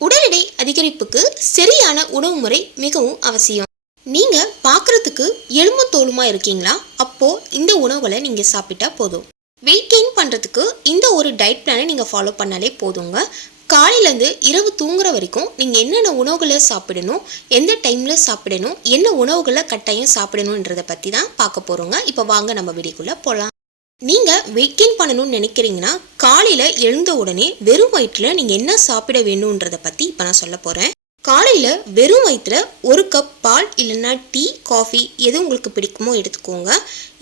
உடல் எடை அதிகரிப்புக்கு சரியான உணவு முறை மிகவும் அவசியம். நீங்க பார்க்குறதுக்கு எலும்பு தோலுமா இருக்கீங்களா? அப்போ இந்த உணவுகளை நீங்க சாப்பிட்டா போதும். வெயிட் கெயின் பண்றதுக்கு இந்த ஒரு டயட் பிளானை நீங்க ஃபாலோ பண்ணாலே போதுங்க. காலையிலேருந்து இரவு தூங்குற வரைக்கும் நீங்கள் என்னென்ன உணவுகளை சாப்பிடணும் எந்த டைமில் சாப்பிடணும் என்ன உணவுகளை கட்டாயம் சாப்பிடணுன்றதை பற்றி தான் பார்க்க போகிறோங்க இப்போ வாங்க நம்ம வீடியோக்குள்ளே போகலாம் நீங்கள் வெயிட் கெயின் பண்ணணும்னு நினைக்கிறீங்கன்னா காலையில் எழுந்த உடனே வெறும் வயிற்றில் நீங்கள் என்ன சாப்பிட வேணுன்றதை பற்றி இப்போ நான் சொல்ல போகிறேன் காலையில் வெறும் வயிற்றில் ஒரு கப் பால் இல்லைன்னா டீ காஃபி எது உங்களுக்கு பிடிக்குமோ எடுத்துக்கோங்க.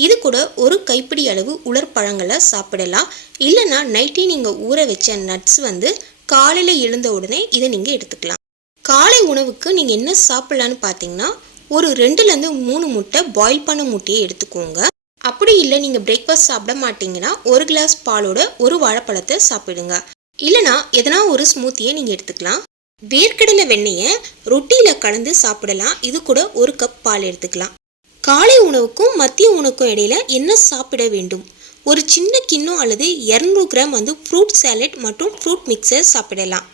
இது கூட ஒரு கைப்பிடி அளவு உலர்பழங்களை சாப்பிடலாம். இல்லைன்னா நைட்டே நீங்கள் ஊற வச்ச நட்ஸ் வந்து காலையில் எழுந்த உடனே இதை நீங்கள் எடுத்துக்கலாம். காலை உணவுக்கு நீங்கள் என்ன சாப்பிட்லான்னு பார்த்தீங்கன்னா ஒரு ரெண்டுலேருந்து மூணு முட்டை பாயில் பண்ண முட்டையை எடுத்துக்கோங்க. அப்படி இல்லை நீங்கள் பிரேக்ஃபாஸ்ட் சாப்பிட மாட்டீங்கன்னா ஒரு கிளாஸ் பாலோட ஒரு வாழைப்பழத்தை சாப்பிடுங்க. இல்லைனா எதனா ஒரு ஸ்மூத்தியை நீங்கள் எடுத்துக்கலாம். வேர்க்கடலை வெண்ணெயை ரொட்டியில் கலந்து சாப்பிடலாம். இது கூட ஒரு கப் பால் எடுத்துக்கலாம். காலை உணவுக்கும் மதிய உணவுக்கும் இடையில என்ன சாப்பிட வேண்டும்? ஒரு சின்ன கிண்ணம் அல்லது இரநூறு கிராம் வந்து ஃப்ரூட் சாலட் மற்றும் ஃப்ரூட் மிக்சர் சாப்பிடலாம்.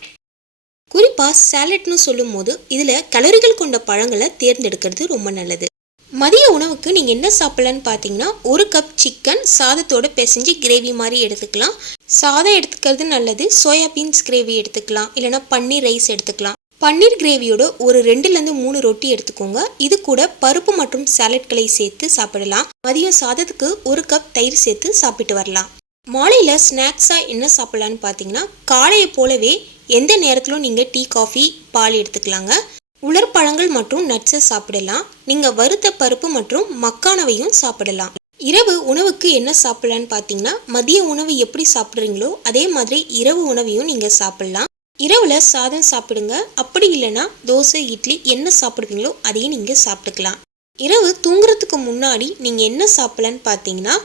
குறிப்பாக சாலட்னு சொல்லும்போது இதில் கலோரிகள் கொண்ட பழங்களை தேர்ந்தெடுக்கிறது ரொம்ப நல்லது. மதிய உணவுக்கு நீங்கள் என்ன சாப்பிட்லான்னு பார்த்தீங்கன்னா ஒரு கப் சிக்கன் சாதத்தோட பிசைஞ்சு கிரேவி மாதிரி எடுத்துக்கலாம். சாதம் எடுத்துக்கிறது நல்லது. சோயா பீன்ஸ் கிரேவி எடுத்துக்கலாம். இல்லைன்னா பன்னீர் ரைஸ் எடுத்துக்கலாம். பன்னீர் கிரேவியோட ஒரு ரெண்டுலேருந்து மூணு ரொட்டி எடுத்துக்கோங்க. இது கூட பருப்பு மற்றும் சாலட்களை சேர்த்து சாப்பிடலாம். மதியம் சாதத்துக்கு ஒரு கப் தயிர் சேர்த்து சாப்பிட்டு வரலாம். மாலையில் ஸ்நாக்ஸாக என்ன சாப்பிட்லான்னு பார்த்தீங்கன்னா காலையை போலவே எந்த நேரத்திலும் நீங்கள் டீ காஃபி பால் எடுத்துக்கலாங்க. உலர் பழங்கள் மற்றும் நட்ஸை சாப்பிடலாம். நீங்கள் வறுத்த பருப்பு மற்றும் மக்கானவையும் சாப்பிடலாம். இரவு உணவுக்கு என்ன சாப்பிடலான்னு பார்த்தீங்கன்னா மதிய உணவு எப்படி சாப்பிட்றீங்களோ அதே மாதிரி இரவு உணவையும் நீங்கள் சாப்பிடலாம். இரவில் சாதம் சாப்பிடுங்க. அப்படி இல்லைன்னா தோசை இட்லி என்ன சாப்பிடுவீங்களோ அதையும் நீங்கள் சாப்பிட்டுக்கலாம். இரவு தூங்குறதுக்கு முன்னாடி நீங்கள் என்ன சாப்பிடலான்னு பார்த்தீங்கன்னா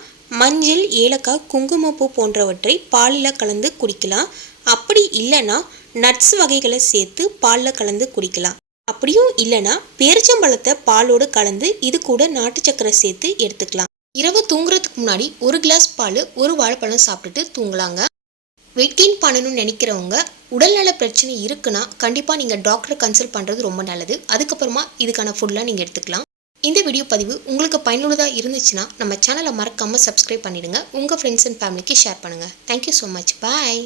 மஞ்சள் ஏலக்காய் குங்குமப்பூ போன்றவற்றை பாலில் கலந்து குடிக்கலாம். அப்படி இல்லைன்னா நட்ஸ் வகைகளை சேர்த்து பாலில் கலந்து குடிக்கலாம். அப்படியும் இல்லைன்னா பேரிச்சம்பழத்தை பாலோடு கலந்து இது கூட நாட்டு சக்கரை சேர்த்து எடுத்துக்கலாம். இரவு தூங்குறதுக்கு முன்னாடி ஒரு கிளாஸ் பால் ஒரு வாழைப்பழம் சாப்பிட்டுட்டு தூங்கலாங்க. வெயிட் கெயின் பண்ணணும்னு நினைக்கிறவங்க உடல்நல பிரச்சனை இருக்குன்னா கண்டிப்பாக நீங்கள் டாக்டரை கன்சல்ட் பண்ணுறது ரொம்ப நல்லது. அதுக்கப்புறமா இதுக்கான ஃபுட்லாம் நீங்கள் எடுத்துக்கலாம். இந்த வீடியோ பதிவு உங்களுக்கு பயனுள்ளதாக இருந்துச்சுன்னா நம்ம சேனலை மறக்காமல் சப்ஸ்கிரைப் பண்ணிடுங்க. உங்கள் ஃப்ரெண்ட்ஸ் அண்ட் ஃபேமிலிக்கு ஷேர் பண்ணுங்கள் thank you so much bye